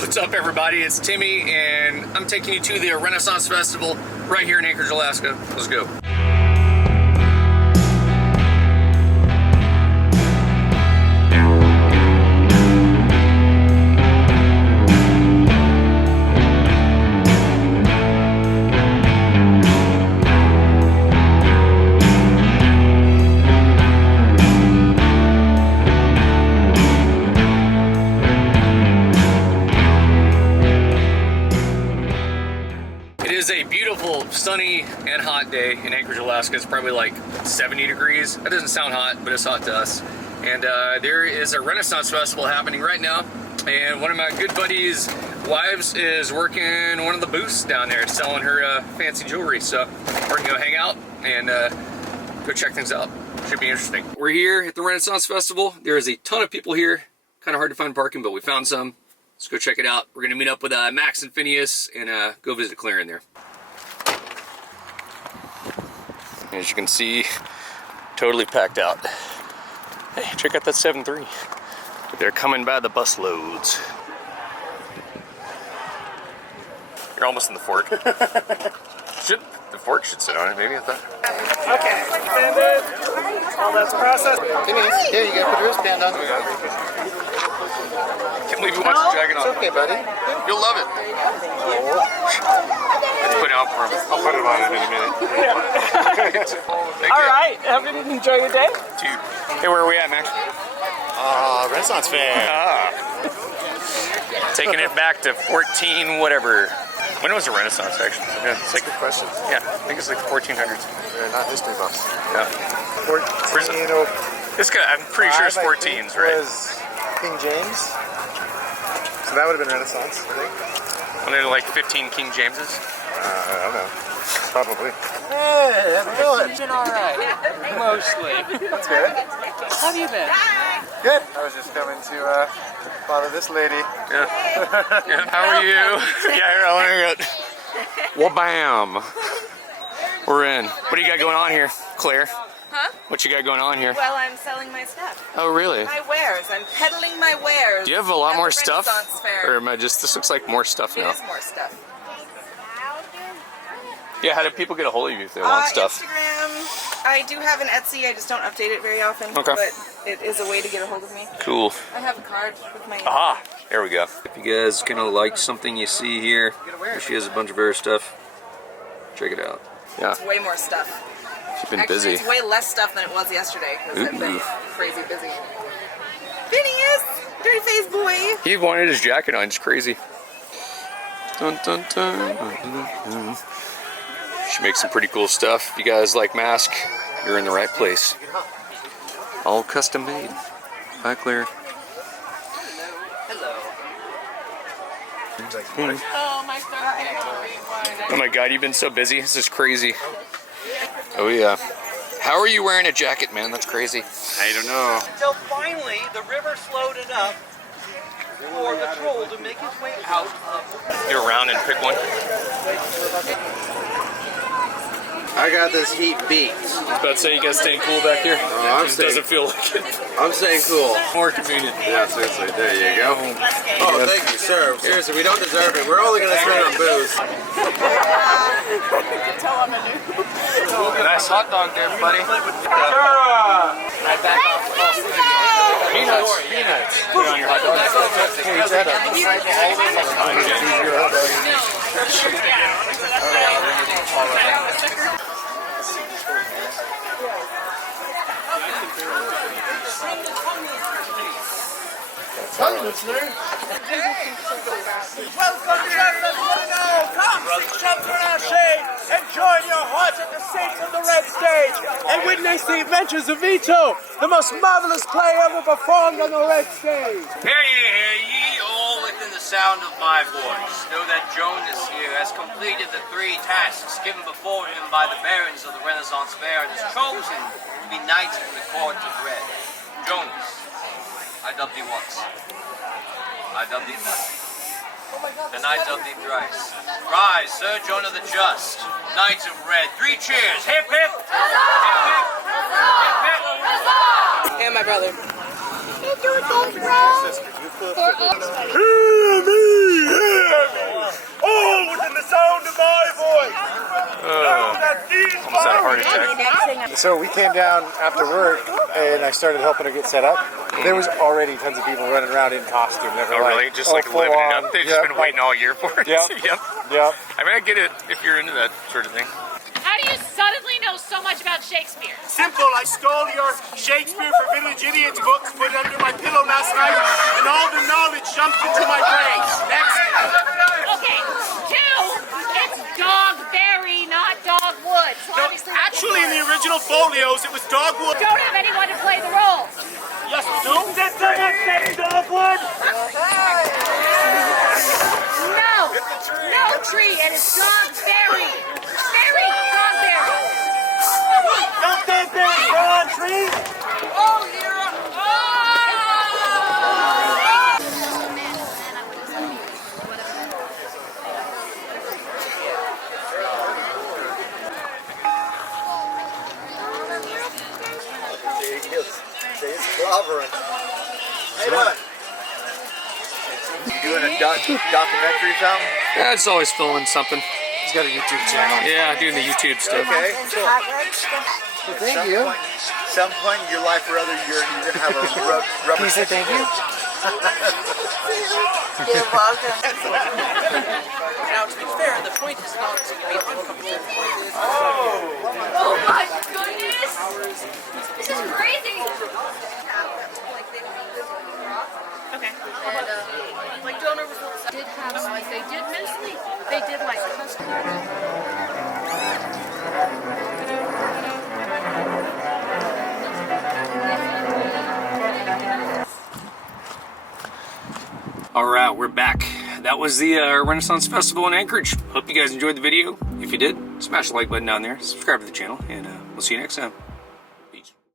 What's up, everybody? It's Timmy, and I'm taking you to the Renaissance Festival right here in Anchorage, Alaska. Let's go. It is a beautiful, sunny, and hot day in Anchorage, Alaska. It's probably like 70 degrees. That doesn't sound hot, but it's hot to us. And there is a Renaissance Festival happening right now. And one of my good buddies' wives is working one of the booths down there, selling her fancy jewelry. So we're gonna go hang out and go check things out. Should be interesting. We're here at the Renaissance Festival. There is a ton of people here. Kind of hard to find parking, but we found some. Let's go check it out. We're gonna meet up with Max and Phineas and go visit Claire in there. As you can see, totally packed out. Hey, check out that 7-3. They're coming by the bus loads. You're almost in the fork. The fork should sit on it, maybe, I thought. Okay, extended. All that's processed. Here, you gotta put your wristband on. Can't believe you watched the dragon on. It's okay, buddy. You'll love it. Let's put it out for him. I'll put it on in a minute. All right, have you enjoy your day? Dude. Hey, where are we at, Max? Renaissance Fair. Taking it back to 14 whatever. When was the Renaissance, actually? Yeah, it's like, Good question. yeah, I think it's like the 1400s. They're not history buffs. Yeah. 1405, This guy, I'm pretty sure it's 14s, right? was King James. So that would have been Renaissance, I think. When they're like 15 King Jameses. I don't know. Probably. Hey, how's it going? Been all right. Mostly. That's good. How have you been? Good. I was just coming to follow this lady. Yeah. Yeah. How are you? Yeah, here, I want to go. Well, bam. We're in. What do you got going on here, Claire? Huh? What you got going on here? Well, I'm selling my stuff. Oh, really? My wares. I'm peddling my wares. Do you have a lot at more the stuff? Renaissance Fair. Or am I just, this looks like more stuff It now. is more stuff. Yeah, how do people get a hold of you if they want stuff? Instagram. I do have an Etsy. I just don't update it very often. Okay. But it is a way to get a hold of me. Cool. I have a card with my... Aha! There we go. If you guys kind of like something you see here, she has a bunch of her stuff. Check it out. Yeah, It's way more stuff. she's been Actually, busy. it's way less stuff than it was yesterday because I've been Ooh. crazy busy. Phineas! Dirty face boy! He wanted his jacket on, it's crazy. Dun, dun, dun, dun, dun, dun. She makes some pretty cool stuff. If you guys like mask, you're in the right place. All custom made. Hi, Claire. Hello. Oh, my stuff. Oh my god, you've been so busy. This is crazy. Oh yeah. How are you wearing a jacket, man? That's crazy. I don't know. Until finally, the river slowed it up for the troll to make his way out of... Get around and pick one. I got this heat beat. I was about to say, you guys staying cool back here? I'm It doesn't feel like it. I'm staying cool. More convenient. Yeah, seriously. There you go. Oh, thank you, sir. Seriously, we don't deserve it. We're only going to spend on booze. Nice hot dog there, buddy. Right back off. Peanuts. Peanuts. Put on your hot dog. Here, eat that up. Welcome to Come, jump in our shade and join your heart at the seats of the red stage and witness the adventures of Vito, the most marvelous play ever performed on the red stage. Hear ye, all within the sound of my voice. Know that Jonas here has completed the 3 tasks given before him by the barons of the Renaissance Fair and is chosen to be knight in the court of red. Jonas, I dub thee once. I dub thee twice. And I dub thee thrice. Rise, Sir Jonah the Just, Knight of Red. 3 cheers. Hip, hip. Hip, hip. Hip, hip. And my brother. Hear me! heart attack. So we came down after work and I started helping her get set up. There was already tons of people running around in costume. That were really? Just like living it up. They've just been waiting all year for it. Yep. I mean, I get it if you're into that sort of thing. How do you suddenly know so much about Shakespeare? Simple, I stole your Shakespeare for Village Idiots book, put it under my pillow last night, and all the knowledge jumped into my brain. Next. Okay, 2, it's Dogberry, not Dogwood. So No, obviously actually, in the original folios, it was Dogwood. we don't have anyone to play the role. Yes, we do. Did someone say Dogwood? No tree, and it's Dogberry. Dogberry. Don't Dogberry grow on trees? Oh, you're Hey, what? You doing a documentary or something? Yeah, it's always filming something. He's got a YouTube channel. Yeah, doing the YouTube stuff. Okay, cool. Well, thank you. Some point in your life or other, you're going to have a rubber. Can you say thank you? You're welcome. Now, to be fair, the point is not to be uncomfortable. Oh my goodness! This is crazy! Okay. Like, don't overflow. Did have some, like they did mentally, they did like custom. All right, we're back. That was the Renaissance Festival in Anchorage. Hope you guys enjoyed the video. If you did, smash the like button down there, subscribe to the channel, and we'll see you next time.